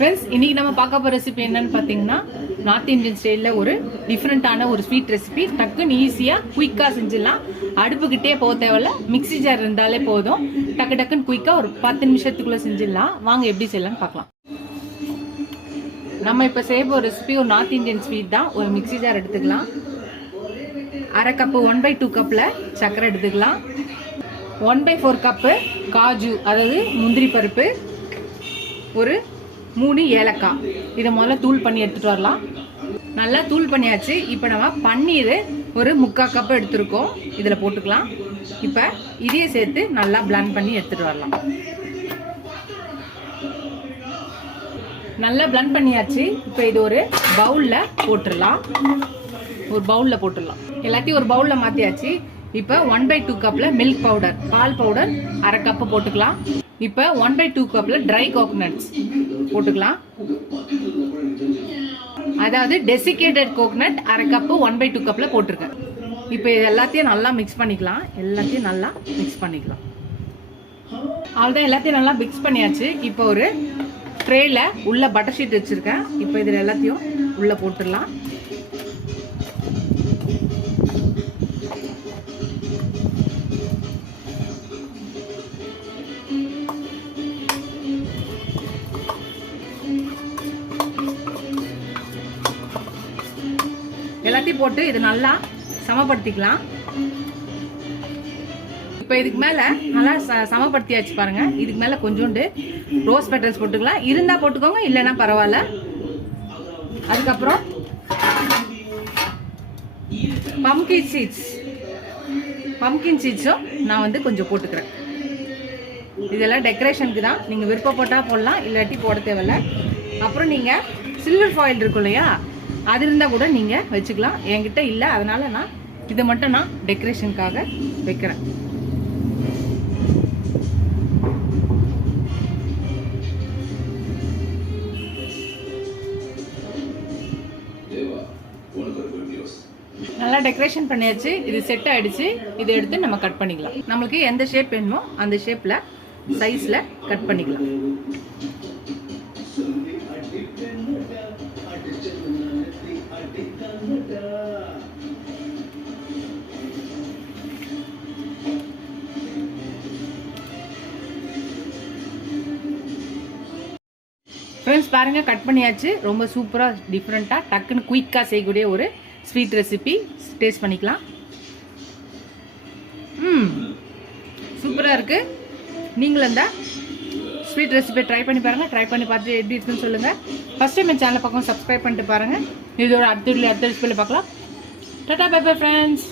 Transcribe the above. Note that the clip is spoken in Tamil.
ஃப்ரெண்ட்ஸ், இன்னைக்கு நம்ம பார்க்க போகிற ரெசிபி என்னன்னு பார்த்தீங்கன்னா, நார்த் இந்தியன் ஸ்டைலில் ஒரு டிஃப்ரெண்ட்டான ஒரு ஸ்வீட் ரெசிபி. டக்குன்னு ஈஸியாக குயிக்காக செஞ்சிடலாம். அடுப்புக்கிட்டே போக தேவையில்ல, மிக்ஸி ஜார் இருந்தாலே போதும். டக்குன்னு குயிக்காக ஒரு 10 நிமிஷத்துக்குள்ளே செஞ்சிடலாம். வாங்க எப்படி செய்யலாம்னு பார்க்கலாம். நம்ம இப்போ செய்ய போகிற ரெசிபி ஒரு நார்த் இந்தியன் ஸ்வீட் தான். ஒரு மிக்ஸி ஜார் எடுத்துக்கலாம். அரை கப்பு 1/2 கப்பில் சர்க்கரை எடுத்துக்கலாம். 1/4 கப்பு காஜு, அதாவது முந்திரி பருப்பு, ஒரு 3 ஏலக்காய். இதை முதல்ல தூள் பண்ணி எடுத்துகிட்டு வரலாம். நல்லா தூள் பண்ணியாச்சு. இப்போ நம்ம பன்னீர் ஒரு 3/4 கப்பு எடுத்துருக்கோம், இதில் போட்டுக்கலாம். இப்போ இதையே சேர்த்து நல்லா பிளண்ட் பண்ணி எடுத்துகிட்டு வரலாம். நல்லா பிளண்ட் பண்ணியாச்சு. இப்போ இது ஒரு பவுலில் போட்டுடலாம். எல்லாத்தையும் ஒரு பவுலில் மாற்றியாச்சு. இப்போ 1/2 கப்பில் மில்க் பவுடர், பால் பவுடர் அரை கப்பு போட்டுக்கலாம். இப்போ 1/2 கப்பில் ட்ரை கோகனட்ஸ் போட்டுக்கலாம். அதாவது டெசிகேட்டட் கோகனட் அரை கப்பு 1/2 கப்பில் போட்டிருக்கேன். இப்போ இது எல்லாத்தையும் நல்லா மிக்ஸ் பண்ணிக்கலாம். அவ்வளோதான், எல்லாத்தையும் நல்லா மிக்ஸ் பண்ணியாச்சு. இப்போ ஒரு ட்ரேயில் உள்ள பட்டர் ஷீட் வச்சுருக்கேன். இப்போ இதில் எல்லாத்தையும் உள்ளே போட்டுடலாம். எல்லாத்தையும் போட்டு இது நல்லா சமப்படுத்திக்கலாம். இப்போ இதுக்கு மேலே நல்லா சமப்படுத்தியாச்சு பாருங்க. இதுக்கு மேலே கொஞ்சோண்டு ரோஸ் பெட்டல்ஸ் போட்டுக்கலாம். இருந்தால் போட்டுக்கோங்க, இல்லைன்னா பரவாயில்ல. அதுக்கப்புறம் பம்கின் சீட்ஸும் நான் கொஞ்சம் போட்டுக்கிறேன். இதெல்லாம் டெக்கரேஷனுக்கு தான். நீங்கள் விருப்பப்பட்டால் போடலாம், இல்லாட்டி போட தேவையில்ல. அப்புறம் நீங்கள் சில்வர் ஃபாயில் இருக்கும் இல்லையா, அது இருந்தால் கூட நீங்கள் வச்சுக்கலாம். என்கிட்ட இல்லை, அதனால நான் இதை மட்டும் டெக்கரேஷனுக்காக வைக்கிறேன். நல்லா டெக்கரேஷன் பண்ணியாச்சு. இது செட் ஆயிடுச்சு. இதை எடுத்து நம்ம கட் பண்ணிக்கலாம். நம்மளுக்கு எந்த ஷேப் வேணுமோ அந்த ஷேப்பில் சைஸில் கட் பண்ணிக்கலாம். ஃப்ரெண்ட்ஸ் பாருங்க, கட் பண்ணியாச்சு. ரொம்ப சூப்பராக டிஃப்ரெண்ட்டாக டக்குன்னு குயிக்காக செய்யக்கூடிய ஒரு ஸ்வீட் ரெசிபி. டேஸ்ட் பண்ணிக்கலாம். சூப்பராக இருக்குது. நீங்களும் இந்த ஸ்வீட் ரெசிபி ட்ரை பண்ணி பாருங்கள். ட்ரை பண்ணி பார்த்து எப்படி இருக்குன்னு சொல்லுங்கள். ஃபஸ்ட் டைம் என் சேனலை பக்கம் சப்ஸ்கிரைப் பண்ணிட்டு பாருங்கள். இதோட அடுத்த ரெசிபியில் பார்க்கலாம். Tata, bye bye friends.